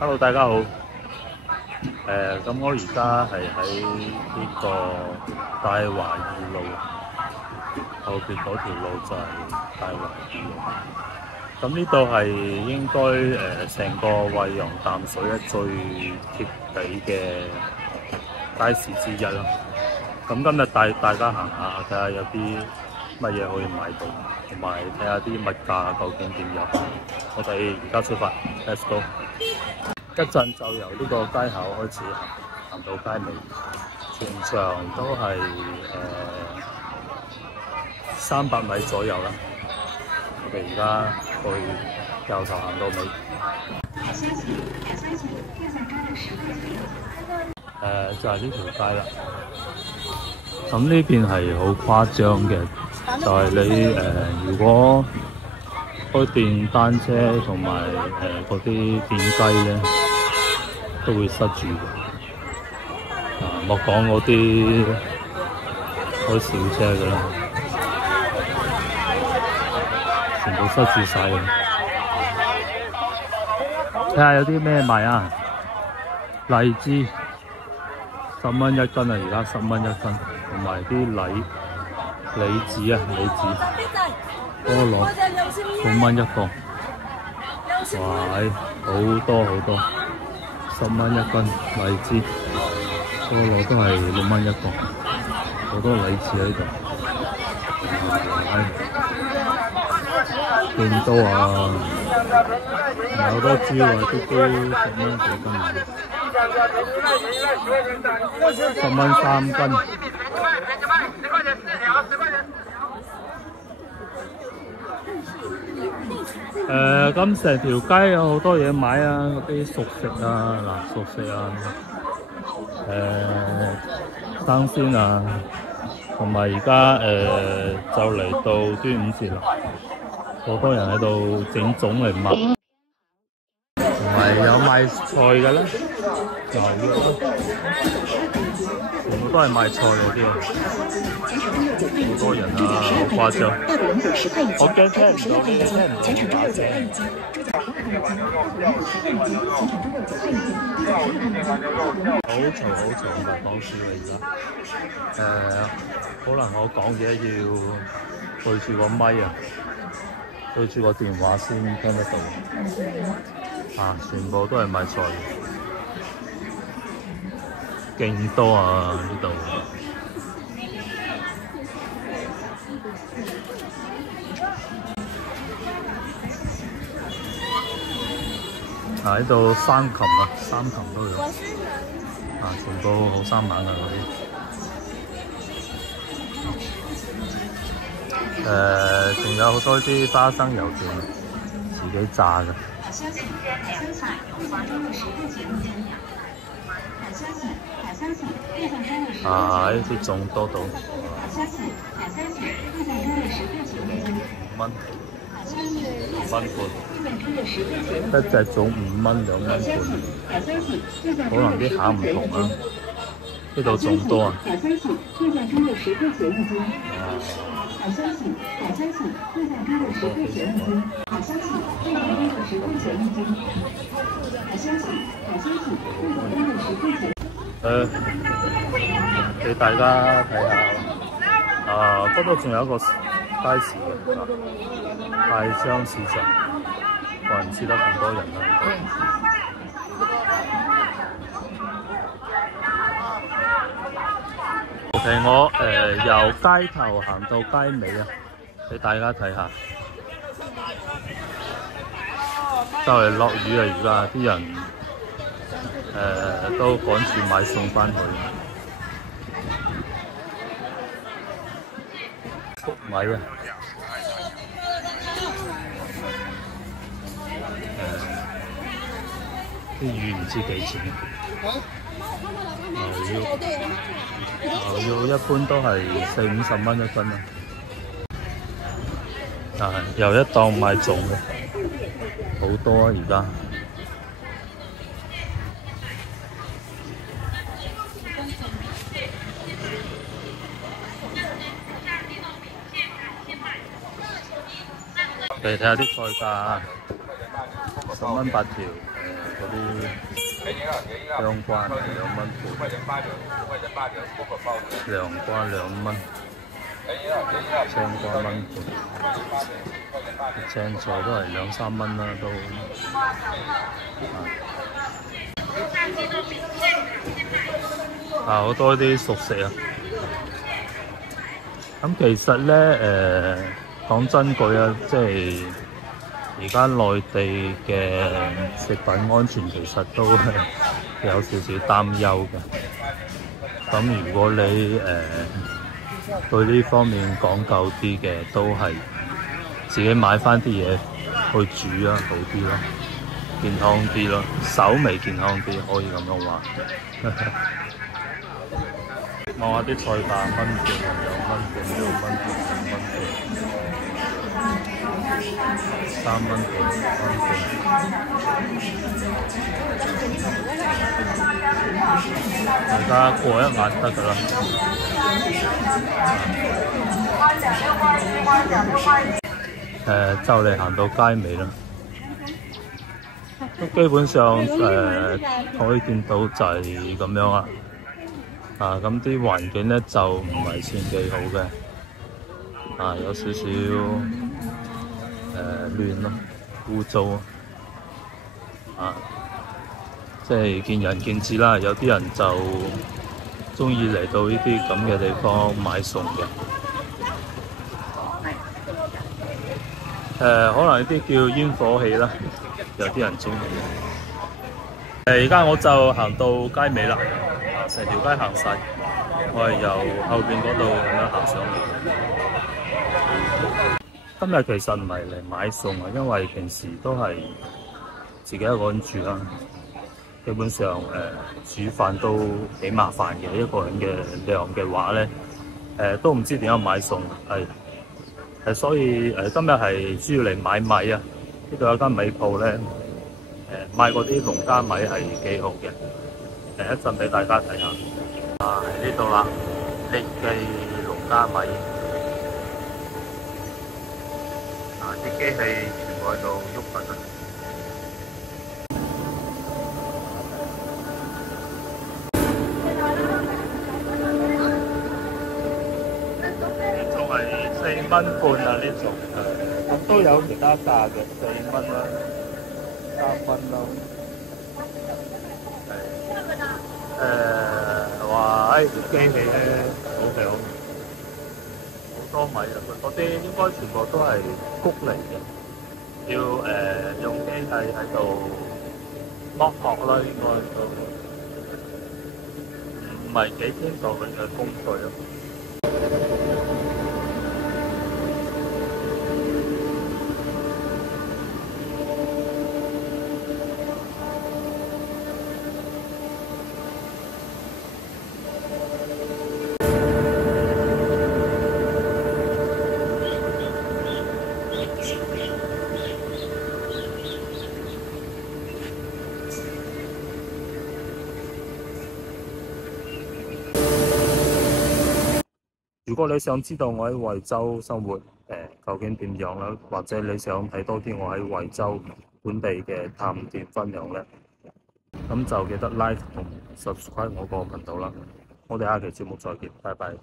Hello， 大家好。咁我而家係喺呢個大華二路後邊嗰條路就係大華二路。咁呢度係應該成個惠陽淡水咧最貼地嘅街市之一啦。咁今日帶大家行下，睇下有啲乜嘢可以買到，同埋睇下啲物價究竟點樣。我哋而家出發 ，Let's go！ 一陣就由呢個街口開始行到街尾，全長都係300米左右啦。我哋而家去由頭行到尾。就係呢條街啦。咁呢邊係好誇張嘅，就係你如果開電單車同埋嗰啲電雞咧，都會塞住嘅。莫講嗰啲開小車嘅啦，全部塞住晒嘅。睇下有啲咩賣啊？荔枝10蚊一斤啊，而家10蚊一斤，同埋啲李子啊，李子菠蘿5蚊一個，哇！好多好多，10蚊一斤荔枝，菠蘿都係6蚊一個，好多李子喺度。勁多啊！有好多豬啊，都10蚊幾斤啊，10蚊3斤。咁成條街有好多嘢買啊，嗰啲熟食啊，嗱熟食啊，生鮮啊，同埋而家就嚟到端午節啦，好多人喺度整粽嚟賣，同埋有賣菜嘅啦，牛肉啦，全部都係賣菜嗰啲啊，好多人啊，好誇張，我驚聽唔到，聽唔到把聲。好嘈好嘈，唔係講笑啦而家。可能我講嘢要對住個咪啊，對住個電話先聽得到。全部都係賣菜，勁多啊呢度。喺度生擒啊，生擒都有，全部好生猛啊嗰啲。仲有好多啲花生油條，自己炸嘅。呢啲仲多到5蚊。5蚊半，一隻粽5蚊2蚊半，可能啲餡唔同啊。呢度仲多啊！俾大家睇下，嗰度仲有一個街市嘅，大昌市場，怪唔知得咁多人啦。OK， 我由街頭行到街尾啊，俾大家睇下。就係落雨啊！而家啲人都趕住買餸返去。粟米啊！啲魚唔知幾錢。牛肉一般都係40-50蚊一斤啊！又一檔賣粽嘅，好多啊而家。嚟睇下啲菜價，10蚊8條嗰啲香瓜2蚊半，涼瓜2蚊，青瓜1蚊半，青菜都係2、3蚊啦，都好多啲熟食啊！咁其實咧，講真句啊，即係而家內地嘅食品安全其實都係有少少擔憂嘅。咁如果你對呢方面講究啲嘅，都係自己買翻啲嘢去煮啊，好啲咯，健康啲咯，稍微健康啲，可以咁樣話。望下啲菜價1蚊半、2蚊半、2蚊半、5蚊半、3蚊半、5蚊半。大家過一眼得㗎啦。就嚟行到街尾啦。基本上可以見到就係咁樣啦。咁啲環境咧就唔係算幾好嘅，有少少亂咯，污糟即係見仁見智啦。有啲人就鍾意嚟到呢啲咁嘅地方買餸嘅，可能呢啲叫煙火氣啦，有啲人鍾意。而家我就行到街尾啦。成條街行晒，我係由後邊嗰度咁樣行上嚟。今日其實唔係嚟買餸啊，因為平時都係自己一個人住啦。基本上煮飯都幾麻煩嘅，一個人嘅量嘅話咧，都唔知點樣買餸所以今日係主要嚟買米啊。呢度有間米鋪咧，賣嗰啲農家米係幾好嘅。一陣俾大家睇下，喺呢度啦，利記農家米，啲機器全部喺度喐緊啊！呢種係4蚊半啊，呢種咁都有其他價嘅，4蚊啦，3蚊啦。話條機器咧好響，好多米啊！嗰啲應該全部都係谷嚟嘅，要用機器喺度剝殼啦，應該都唔係幾清楚佢嘅工序咯。如果你想知道我喺惠州生活究竟點樣啦，或者你想睇多啲我喺惠州本地嘅探店分享咧，咁就記得 like 同 subscribe 我個頻道啦。我哋下期節目再見，拜拜。